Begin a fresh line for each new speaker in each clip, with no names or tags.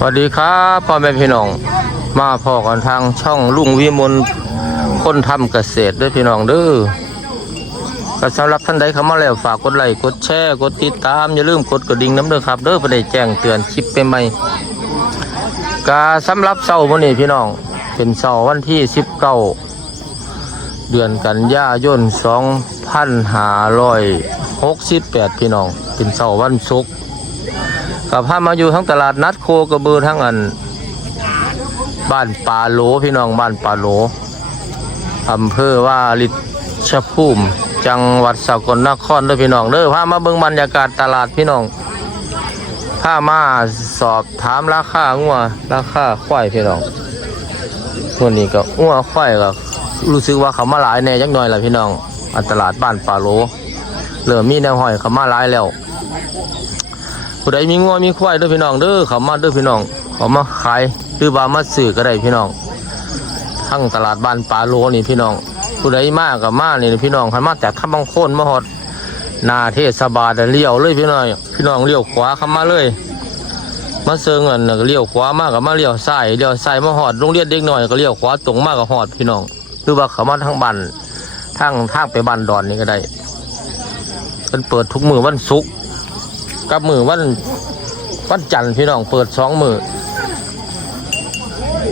สวัสดีครับพ่อแม่พี่น้อง มาพอกันทางช่องลุงวิมลคนทำเกษตรด้วยพี่น้องเด้อก็สำหรับท่านใดเข้ามาแล้วฝากกดไลค์กดแชร์กดติดตามอย่าลืมกดกระดิ่งน้ำเด้อครับเด้อเพื่อได้แจ้งเตือนคลิปใหม่ๆก็สำหรับเสาร์วันนี้พี่น้องเป็นเสาร์วันที่19เดือนกันยายน2568พี่น้องเป็นเสาร์วันศุกร์ กับพามาอยู่ทั้งตลาดนัดโคกระบือทั้งอัน บ้านป่าโหลพี่น้องบ้านป่าโหลอำเภอว่าลิชภูมิ จังหวัดสกลนครเด้อพี่น้องเด้อพามาเบิ่งบรรยากาศตลาดพี่น้องพามาสอบถามราคางัวราคาควายพี่น้องตัวนี้ก็งัวควายก็รู้สึกว่าเขามาหลายแน่จักหน่อยละพี่น้องอันตลาดบ้านป่าโหลเริ่มมีแนวห้อยเขามาหลายแล้ว ผู้ใดมีงัวมีควายเด้อพี่น้องเด้อเขามาเด้อพี่น้องเขามาขายหรือว่ามาซื้อก็ได้พี่น้องทั้งตลาดบ้านปลาโลนี่พี่น้อง ผู้ใดมากกับมานี่พี่น้องคันมาแต่ทับบางโคนมาฮอดนาเทศบาลเลี้ยวเลยพี่น้องพี่น้องเลี้ยวขวาเข้ามาเลย มาเซิงอันน่ะก็เลี้ยวขวามากกับมาเลี้ยวซ้ายเลี้ยวซ้ายมาฮอดโรงเรียนเด็กน้อยก็เลี้ยวขวาตรงมากกับฮอดพี่น้องหรือว่าเขามาทางบ้านทางทางไปบ้านดอนนี่ก็ได้เป็นเปิดทุกมือวันศุกร์ กับมือวันวันจันทร์พี่น้องเปิดสองมือ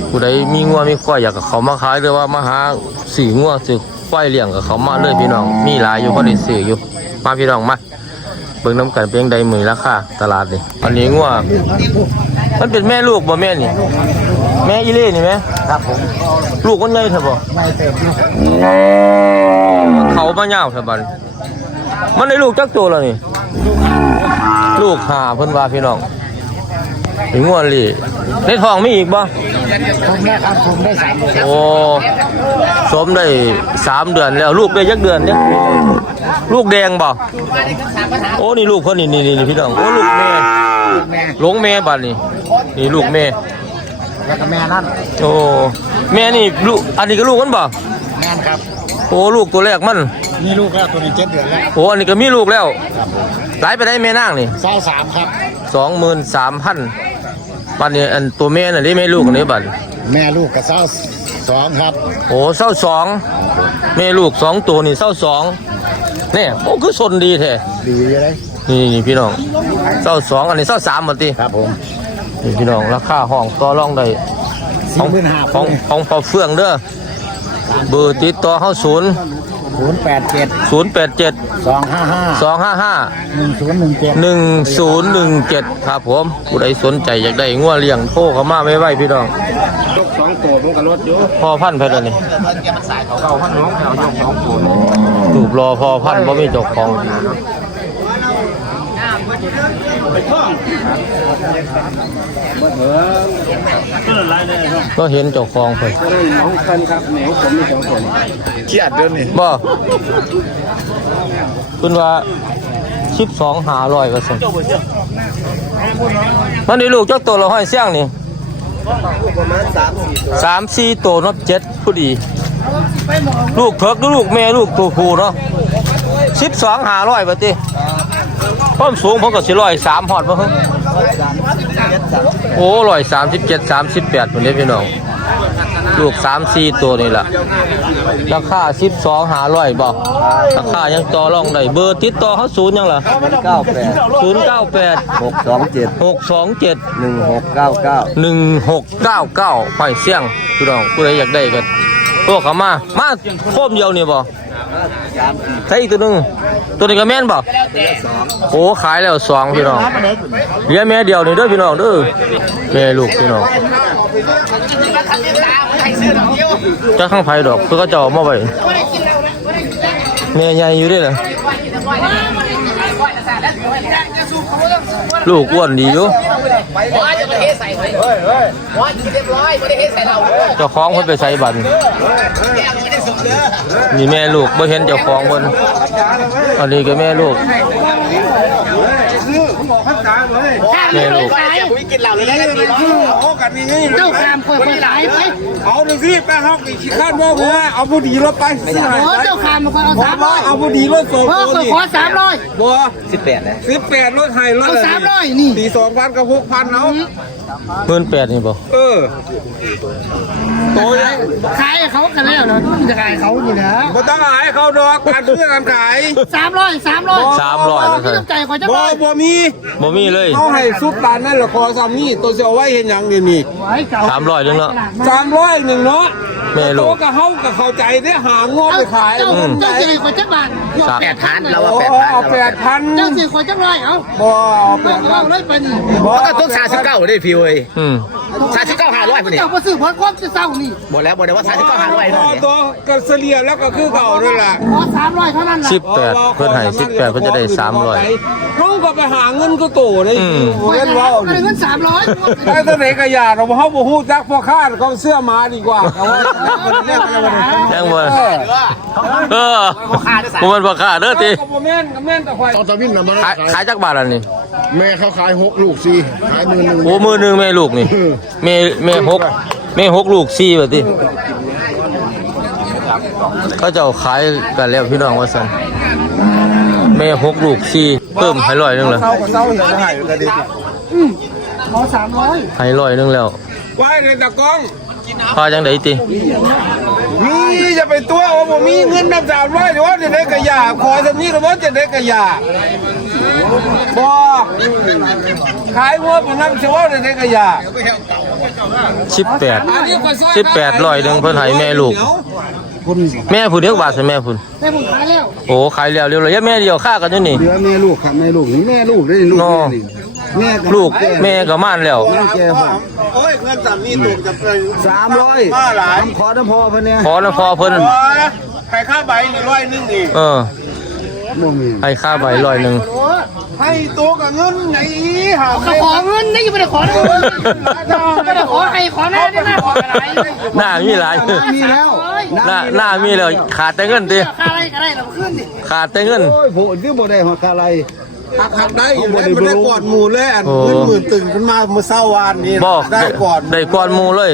ผู้ใดมีงัวมีควายอยากกับเขามาขายหรือว่ามาหาสีงัวสือควายเลี้ยงกับเขามาเลยพี่น้องมีหลายอยู่พอได้ซื้ออยู่มาพี่น้องมาเบิ่งน้ำกันเพียงใดมือราคาตลาดนี่อันนี้งัวมันเป็นแม่ลูกบ่แม่นี่ แม่อีเล่นี่ไหม
ครับผม
ลูกคนใหญ่เถอะบ่
ไม่เติมอยู่
เขามาเงาวเถอะบัดมันได้ลูกจักตัวแล้วนี่ ลูกหาเพิ่นว่าพี่น้องถึงงวนลีในท้องมีอีกบ่
ผมแม่ครับผมได้สามเดือน
โอ้สมได้สามเดือนแล้วลูกได้ยักเดือนเนี่ยลูกแดงบ่โอ้นี่ลูกเพิ่นนี่นี่นี่พี่น้องโอ้ลูกแม่
แม่
หลงแม่บัดนี่นี่ลูกแม่
แล้วก็แม่นั่น
โอ้แม่นี่ลูกอันนี้ก็ลูกมันบ่
แม่นครับ
โอ้ลูกตัวแรกมัน
มีลูกแล้วตัวนี้เจ็ดเดือนแล้ว
โอ้อันนี้ก็มีลูกแล้วหลายไปได้แม่นางนี่
เศร้าสามครับ
สองหมื่นสามพันบัดนี้อันตัวแม่น่ะนี่แม่ลูกอันนี้บัด
แม่ลูกกับเศร้าสองครับ
โอ้เศร้าสองแม่ลูกสองตัวนี่เศร้าสองเนี่ยโอ้คือสนดีแท้
ดีเลย
นี่นี่พี่น้องเศร้าสองอันนี้เศร้าสามหมดที
ครับผม
นี่พี่น้องราคาห้องต่อรองได้ข
สี่
อง
หมื่นห้า
ของของพอเฟื่องเด้อเบอร์ติดต่อเข้าศูนย์
ศูนย์แปดเจ็ด
ศูนย์แปดเจ็ด
สองห้าห้า
สองห้าห้า
หนึ่งศูนย์หนึ่งเจ็ด
หนึ่งศูนย์หนึ่งเจ็ดครับผมผู้ใดสนใจอยากได้งัวเลี้ยงโทรเข้ามาไม่ไหวพี่น้อง
ลูกสองตัวมันก็ลดอยู่
พอพันธุ์ไปแล้วนี่
เก่าพันน้องแถวยกสองตัว
ถูกรอพอพันธุ์บ่มีเจ้าของ ก็เห็นเจ้าของเพิ่น
น้องคันครับแหนวผมมีสองคนเครียดเดือนนี่
บ่คุณว่า12 500ว่าซั่นมันได้ลูกจักตัวละห้อยเสี่ยงนี่
ประมาณสามสี่ตัว
3 4ตัวเนับ7ผู้ดี ลูกเถิกหรือลูกแม่ลูกตัวผู้เนาะ12 500ว่าติความสูงเพิ่นก็สิ103ฮอดบ่ฮึ โอ้137 38พุ่นเด้พี่น้องลูก3 4ตัวนี่ล่ะราคาสิบสองหาร้อยบอกราคายังต่อรองได้เบอร์ติดต่อเขาศูนย์ยังล่ะ
เก้าแปด
ศูนย์เก้าแปด
หกสองเจ็ด
หกสองเจ็ด
หนึ่งหกเก้าเก้า
หนึ่งหกเก้าเก้าไปเสี่ยงพี่น้องผู้ใดอยากได้กันโอ้เขามา มาโคมเดียวนี่บ่ ใช่อีกตัวหนึงตัวนี้ก็แม่นบ่โอ้ขายแล้วสองพี่น้องเหลือแม่เดียวนี่เด้อพี่น้องเด้อแม่ลูกพี่น้องจะข้างไผดอกเพื่อเขาจะเอามาไว้แม่ใหญ่อยู่เด้วยล่ะลูกอ้วนดีอยู่
ว่าจะมาเทใส่ไว้ว่าจะเรียบร้อยไม่ได้เทใส่เรา
เจ้าของเพิ่นไปใส่บัตร
แก้วไม่ได้ส่งเด้อ
นี่แม่ลูกบ่เห็นเจ้าของเพิ่นอันนี้ก็แม่ลูกแม่ลูก
แก้วมีกินเหล้าเลยนะกิน
เอากันนี่นี่
เจ้ามคอยคอยขาย
เอาดูสิไปห้องไปขี้ข้านบ่หัวเอาผู้ดีรถไปสิหาย
โอ้
ไป
เจ้าขามมาคอยเอา
บ่
สาม
บ่
ร้อย
เอาผู้ดีรถโซ่
เออคอย
นี่
ขอสามร้อย
บ่
สิบแปดนะ
สิบแปดรถไฮรถ
เอาสามร้อยนี่
สี่สองพันกับหกพันเอา
หมื่นแปดนี่บ่
เออโตย
ขายให้เขากันแล้วเนาะมันจะขายเขาอยู่แล้ว
บ่ต้องหายเขาดอกการซื้อการขาย
สามร้อยสามร้อย
สามร้อยแล้ว
พี่
สิ
ต้องใจคอยจะ
บ่
ร้อย
บ่มี
บ่มีเลย
เขาให้ซุปตาลนั่นแหละคอซ้ำนี่ตัวเสียวไว้เห็นอย่างนี้นี่
ไว้เก่า
สามร้อยนึงเนาะ
สามร้อยหนึ่งเนาะ
แม่ลูก
โตกับเฮากับเข้าใจได้หางอไปขาย
เจ้าเจ้าจะให้คอยจักบาท
สาม
แปดพันเรา
โอ้
ว่าแปดพัน
เอาแปดพัน
เจ้าสิคอยจักร้อยเอา
บ่เอาแป
เจ้า
ดพัน
เอาเลยไปนี่
บ่
ก็ต้องสามสิบเก้าได้ฟิวเลย
อืม
สามสิบเก้าห้าร้อยพอดี
เจ้าก็ซื้อเพราะความจะเศร้านี่
หมดแล้วหมดแล้วว่าสามสิบเก้าห้าร้อย
พอตัวกับเสลียแล้วก็คือเก่านั่นแหละ
ขอสามร้อยเท่านั้นล่ะ
สิบแปดเพิ่นให้สิบแปดเพิ่นจะได้สามร้อย
เขาก็ไปหาเงินก็โตได้
อืม
โมเห็นว่า
ก็ได้เงินสามร้อย
ได้ตัวไหนก็อย่าเราเฮาบ่ฮู้จักพ่อค้าเขาเสื้อมาดีกว่าเขาว่าเรียกอะไรวะเนี่ย
ยังบ่เออบ่มันบ่ค่าเด้อติ
ก็บ่แม่นก็แม่นแต่ควาย
ตอนตะวินน่ะมัน
ขายขายจักบาทอันนี้
แม่เขาขายหกลูกสี่ขายหมื่นหนึ่ง
โอ้มือหนึงแม่ลูกนี่แม่แม่หกแม่หกลูกสี่ว่าติเขาเจ้าขายกันแล้วพี่น้องว่าซั่นแม่หกลูกสี่เพิ่มให้ร้อยหนึงแล้ว
เศร้าก็เศร้าเห็นให้ก็ดี
ขอสามร้อย
ให้ร้อยหนึงแล้ว
ไว้ในตะกล้อง
พาจังไดติ
มีจะไปตัวว่าบ่มีเงินนำ300หรือว่าจะได้ก็อย่าขอซำนี้หรือว่าจะได้ก็อย่า บ่ขายวัวบ่นำสิว่าจะได้ก็อย่า
สิบแปด
อันนี้ก็ช่วย
สิบแปดร้อยหนึ่งเพิ่นให้แม่ลูก แม่ผู้เดียวบาทใช่แม่พุ่น
ได้ผมขายแล้ว
โอ้ขายแล้วเรียวเลยยะแม่เดียวค่ากันอยู่นี่
เหลือแม่ลูกครับแม่ลูกนี่แม่ลูกได้ลูก
น้อ
แม่นี่แม่
ลูกแม่ก็ม่านแล้ว
แม่แก่พ่อ
โอ้ยเงินสามนี่ถูกจะเป็น
สามร้อย
ห้าหลาย
ทำขอน้ำพอเพิ่นเนี่ย
พอแล้วพอเพิ่น
พอนะใครค่าใบนี่ร้อยหนึงนี่
เออ
บ่มี
ให้ค่าใบร้อยหนึ่ง
ให้ตัวกับเงินไหนหา
ก็ขอเงินนี่ยังไม่ได้ขอเงินไม่ได้ขอใครขอหน้าได้หน้าขออะไร
หน้ามีหลาย
มีแล้ว
หน้าหน้ามีแล้วขาดแต่เงินติ
ค่าอะไรก็ได้เราขึ้นดิ
ขาดแต่เงิน
โอ้ยโผล่ที่บ่ได้หัวคาไร
หักหักได้อยู่ได้ไม่ได้ก่อนหมูเลยอัน
โอ้
เงินหมื่นตื่นขึ้นมาเมื่อเช้าวานนี้
บอก
ได้ก่อน
ได้ก่อนหมู่เลย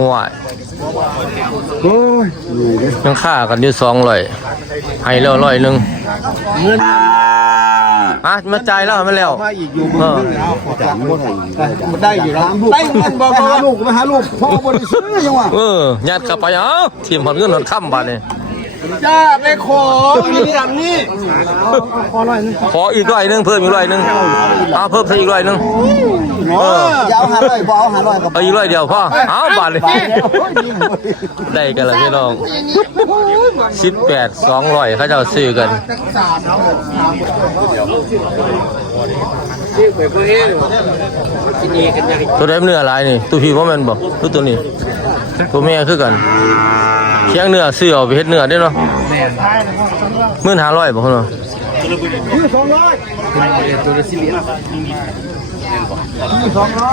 ห่วย
โอ้ยเหนื่อยเลย
ยังค่ากันอยู่สองร้อยให้แล้วร้อยหนึ่ง อะมาจ่ายแล้วมาแล้ว
มาอีกอยู่
เออ
จานบ่ได้
มันได้อยู่แล้ว
ถามลูก
ได้เงินบ่
ไป
พอ
หาลูกไปหาลูกพ่อบ่ได้ซื้อยังวะ
เออยัดเข้าไปเอ้าทีมหอดเงินหอดค่ำบาดนี่
จ้าไปขอมีอย่างนี้
ขออีกร้อยหนึ่งเพิ่มอีกร้อยหนึ่งเอาเพิ่มซะอีกร้อยหนึ่งเออ
อย่าเอาหาร้อยบ่เอาหาร้อยกับ
เอาอีกร้อยเดียวพ่อเอาบาทเลยได้กันแล้วพี่น้องสิบแปดสองร้อยเขาจะเอาซื้อกันตัวได้เนื้อหลายนี่ตัวพี่พ่อแม่นบอกตัวตัวนี้ตัวแม่คือกัน เคียงเนื้อซื้อเอาไปเฮ็ดเนื้อได้เนาะมื่นห้าร้อยบอกเนาะ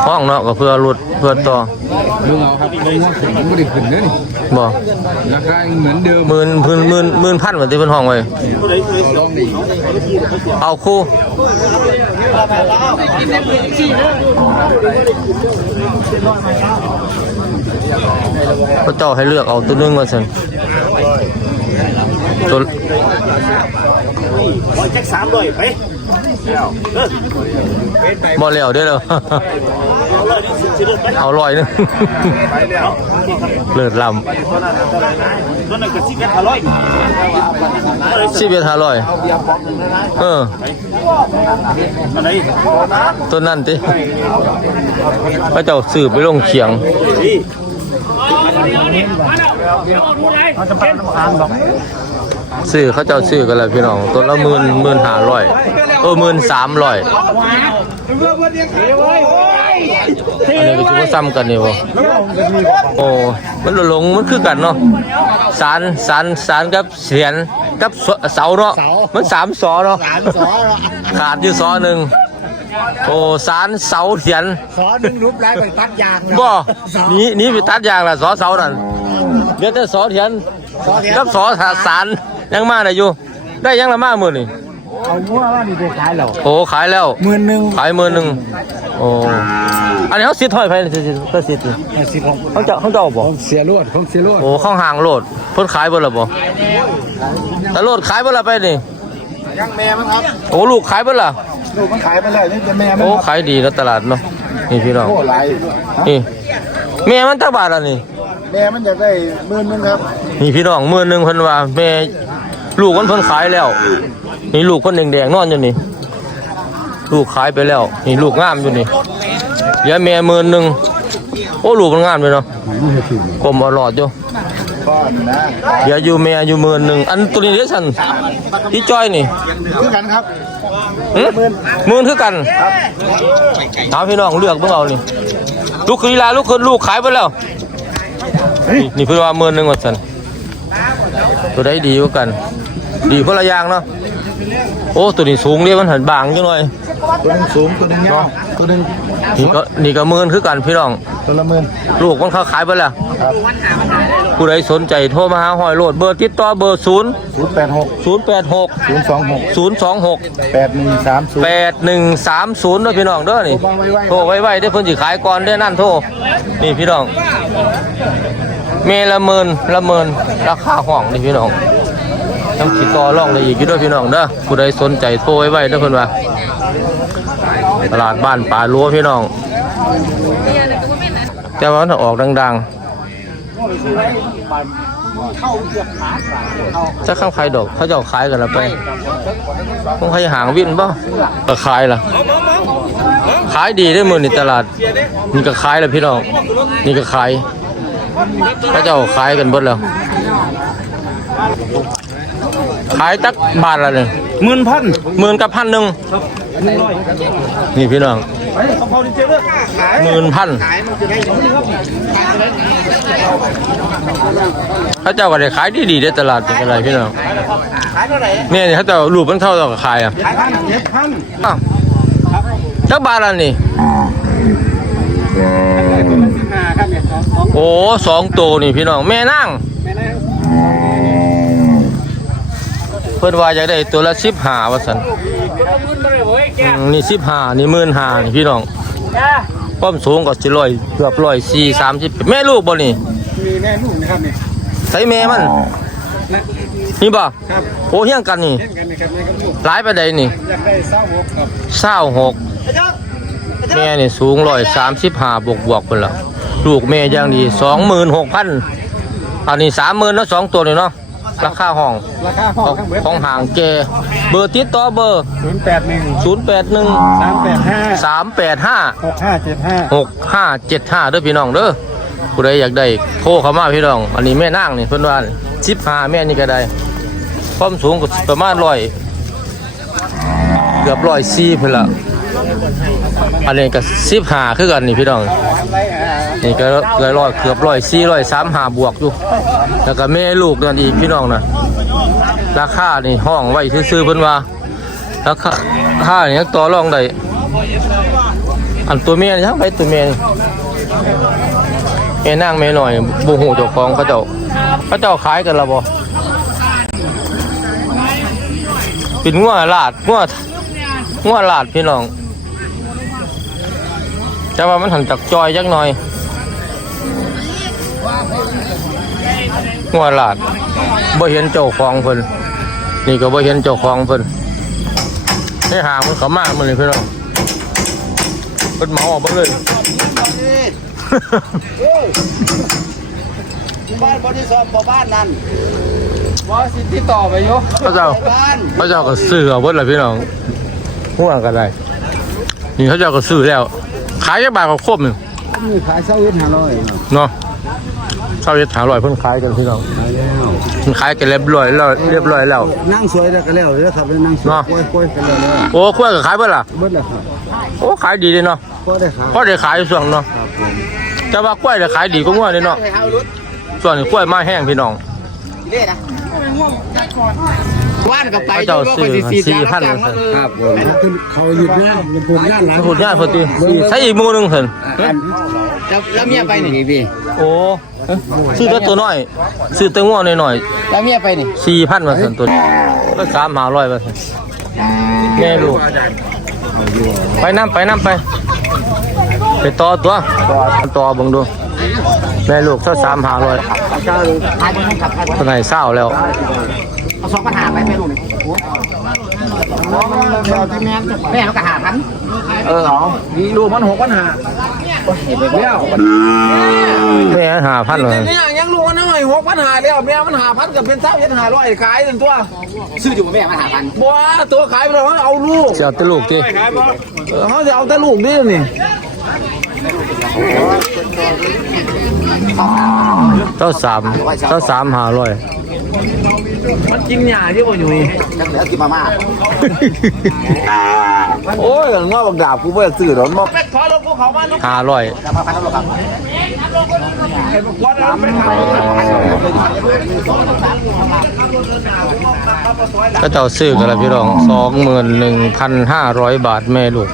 ห้องเนาะก็เพื่อลดเพื่อต่อ
ลุงเอาครับลุงว่าผมบ่ได้ขึ้นเด้อนี่
บ่
ราคาเหมือนเดิม
หมื่นหมื่นหมื่นหมื่นพันว่าที่เพิ่นห้องไว้
ลองดิ
เอาคู่ พระเจ้าให้เลือกเอาตัวหนึงมาสั่นตัว
แจ็คสามร้อยไป
บ่แล้วเด้อแล้วเอาลอยหนึงเลิศล
ตัวนั้นก็สิบเอ็ดห้าร้อยำ
สิบเอ็ดห้าร้อยเออ
อะไร
ตัวนั่นติพระเจ้าสืบไปลงเขียง ซื้อเขาเจ้าซื้อกันแล้วพี่น้องตัวละหมื่นหมื่นห้าร้อยเออหมื่นสามร้อยอันนี้ก็ถือว่าซ้ำกันนี่บ่โอ้มันหลงมันคือกันเนาะสารสารสารกับเสียนกับเสาเนาะมันสามสอเนาะขาดอยู่สอหนึ่ง โอ้สารเสาเสียน
ขอหนึ่งรูปแรกไปตัดยาง
บ่หนี่นี่ไปตัดยางล่ะสอเสานั่นเดี๋ยวแต่สอเถียนกับสอสารยังมาได้อยู่ ได้ยังละมามื้อนี่
ไเอา
งัวว่านี่ไปขายแล้ว
โอ้ขายแล้ว
หมื่นหนึ่ง
ขายหมื่นหนึ่งโอ้อันนี้เขาสิทธิ์ถอยไปนี่สิสิก็สิทธิ์นี่
สิของ
เขาจะเขาจะเอาบ่
ของเสียรวดของเสียรวด
โอ้ข้างห่างโลดเพิ่นขายเบ่ล่ะบ่แต่โลดขายเบ่ล่ะไปนี่
ยังแม่มั้งครับ
โอ้ลูกขายเบ่ล่ะ
ลูกมันขายไปแล้วนี่จะแม่มั้ง
โอ้
ครับ
ขายดีนะตลาดเนาะนี่พี่น้อง
โอ้หลาย
นี่แม่มันจักบาทล่ะนี่
แม่มันอยากได้หมื่นหนึงครับ
นี่พี่น้องหมื่นหนึงเพิ่นว่าแม่ลูกมันเพิ่นขายแล้ว นี่ลูกคนแดงๆนอนอยู่นี่ ลูกขายไปแล้ว นี่ลูกงามอยู่นี่เหลือแม่หมื่นหนึงโอ้ลูกมันงามเลยเนาะกลมอรอดอยู่
ก้อนนะ
เดี๋ยวอยู่แม่อยู่หมื่นหนึ่งอันตัวนี้เด้อสันที่จ้อยนี่
คือกันครับ
หึหมื่นคือกันเอาพี่น้องเลือกเบิ่งเอานี่ลูกคือลีลาลูกคือลูกขายไปแล้วนี่นี่เพิ่นว่าหมื่นหนึ่งว่าสันตัวใดดีกว่ากัน ดีคนละอย่างเนาะโอ้ตัวนี้สูงเรียมันหันบางจังหน่อย
ตัวหนึงสูงตัวหนึงยาวตัวหนึง
นี่ก็นี่ก็หมื่นคือกันพี่น้อง
ตัวละหมื่น
ลูกมันเขาขายไปแล้ว
ครับ
ผู้ใดสนใจโทรมาหาหอยโลดเบอร์ติดต่อเบอร์ศูนย์
ศูนย์แปดหก
ศูนย์แปดหก
ศูนย์สองหก
ศูนย์สองหก
แปดหนึ่งสามศูนย์
แปดหนึ่งสามศูนย์ด้วยพี่น้องเด้อนี่โทรไว้ไว้ได้อเพิ่นสิขายก่อนได้อนั่นโทรนี่พี่น้องเมละเมินละเมินราคาห้องนี่พี่น้องต้องติดต่อรองได้อีกอยู่เด้วยพี่น้องเด้อผู้ใดสนใจโทรไว้ไว้เด้อเพิ่นว่าตลาดบ้านป่าลัวพี่น้องแต่ว่ามันออกดัง ๆ จะข้างใครดอกเขาจะเอาขายกันแล้วไปคงให้หางวินป่ะก็ขายล่ะขายดีได้อมือนี่ตลาดนี่ก็ขายแล้วพี่น้องนี่ก็ขายพระเจ้าขายกันเบิดแล้วขายตักบาทละเนี่ย
หมื่นพัน
หมื่นกับพันหนึ่งนี่พี่น้องหมื่นพัน พระเจ้าก็ได้ขายดีดีๆได้ตลาดเป็นอะไรพี่น้องเนี่ยนี่เขาเจ้ารูปมันเท่ากับขายอะ
ขายพันเจ็ดพัน
อ้าวจักบาละนี่
ห้านี่
โอ้สองตัวนี่พี่น้องแม่นั่งเพิ่อนว่าอยากได้ตัวละสิบห้าว่าสันนี่สิบห้านี่หมื่นห้านี่พี่น้อง ความสูงก็สิร้อยเกือบร้อยสี่สามสิบแม่ลูกบ่นี่
มีแม่ลูกนะครับเนี่ย
ใส่แม่มันนี่บ่
ครับ
โอ้เฮียงกันนี่
เล่นกันนะครับแม่กับลูก
หลายไปใดนี่
อยากได้เศร้าหกครับ
เศร้าหกแม่นี่สูงร้อยสามสิบห้าบวกบวกๆเพิ่นละลูกแม่อย่างดีสองหมื่นหกพันอันนี้สามหมื่นแล้วสองตัวนี่เนาะ ราคาห้อง
ราคาห้องทั้งเว็บ
ของห่างแกเบอร์ติดต่อเบอร์
ศูนย์แปดหนึ่ง
ศูนย์แปดหนึ่ง
สามแปดห้า
สามแปดห้า
หกห้าเจ็ดห้า
หกห้าเจ็ดห้าเด้อพี่น้องเด้อผู้ใดอยากได้โทรเข้ามาพี่น้อง อันนี้แม่นางนี่เพิ่นว่าสิบห้าแม่นี่ก็ได้ความสูงก็ประมาณร้อยเกือบร้อยสี่เพิ่นละ อันนี้ก็สิบหาคือกันนี่พี่น้อง นี่ก็เกือบร้อยเกือบร้อยสี่ร้อยสามหาบวกอยู่ แล้วก็แม่ลูกนั่นอีกพี่น้องนะราคานี่ห้องไว้ซื้อๆเพิ่นว่าราคาค่านี่ยต่อรองได้อันตัวเมียนี่ทั้งไปตัวเมียนี่แม่นางแม่หน่อยบูหูเจ้าของเขาเจ้าเขาเจ้าขายกันละบ่เป็นงัวลาดงัวงัวลาดพี่น้อง แต่ว่ามันหันจากจอยจักหน่อยงัวลาดบ่เห็นเจ้าของเพิ่นนี่ก็บ่เห็นเจ้าของเพิ่นให้หามันเขามามันนี่พี่น้องเป็นเมาออกมาเลย
บ้านบริษัทบ่บ้านนั่น
ว่าสิที่ต่อไปโย
พระเจ้า
บ้าน
พระเจ้าก็ซื้อเอาเบิดเลยพี่น้องห่วงกันได้นี่เขาเจ้าก็ซื้อแล้วขายแค่บาทก็ครบหนึ่ง
นี่ขายเช้าเย็นห้าร้อย
เนาะเช่าเย็ดหาร้อยเพิ่นขายกันพี่น้อง
ขายแล้ว
เพิ่นขายกันเรียบร้อยแล้วเรียบร้อยแล้ว
นั่งสวยแล้วก็แล้วเด้อครับนั่งสวย
เนาะ
กล้วยกล้วยกันแล้วแล้ว
โอ้ขั้วก็ขายเบิดล่ะ
เบิดแล้วครับ
โอ้ขายดีเลยเนาะ
ก็ได้ขาย
พอได้ขายอยู่ช่วงเนาะ
ครับผม
แต่ว่ากล้วยได้ขายดีกว่างัวเลยเนาะส่วนนี้กล้วยมาแห้งพี่น้อง
ว่านกับไป
พระเจ้าซื้อสี่พัน
ครับผมขึ้นเขาหยุดงานมันพูดงานหลาย
พูดง่ายพอดีใช้อีกหมูหนึงเพิ่น
แล้วเมียไปนี่พี่
โอ้ซื้อแต่ตัวน้อย ซื้อแต่งัวหน่อยๆ
แล้วเมียไปนี่
สี่พันมาสันตัวนี้ก็สามหาร้อยมาสันแม่ลูกไปน้ำไปน้ำไป ไปต่อตัวต่อเบังดูแม่ลูกเท่าสามหาร้อย
ขายบนห้องขับขายบน
ตัวไหนเศร้าแล้ว
เอาสองปัญหาไปไม่รู้เลยแม่เขาก็หาพัน
เออเอาดีลูกมันหกปัญหาเลี้ยว
แม่หาพันเลย
เนี่ยยังลูกมันน้อยหกปัญหาเลี้ยวแม่มันหาพันกับเป็นเท่าเย็นหาร้อยขายถึงตัว
ซื้ออยู่แม่มาหาพัน
บัวตัวขายไปแล้วเอาลูก
เจ้าแตลูกที่
เออเขาจะเอาแต่ลูกนี่นี่
เท่าสามเท่าสามหาร้อย
มันกินหญ้าที่บ่อยู่นี่
แล้วเหลือกินมาม่า
โอ้ยกันว่าบักดาบกูไม่ซื้อหรอกมาขอรถกูเขามา
หาร้อย
จะมาพันแล้วหรอครับ
ไอ้พวกวัดเอาไปขาย
ก็เจ้าซื้อกันละพี่รองสองหมื่นหนึ่งพันห้าร้อยบาทแม่ลูก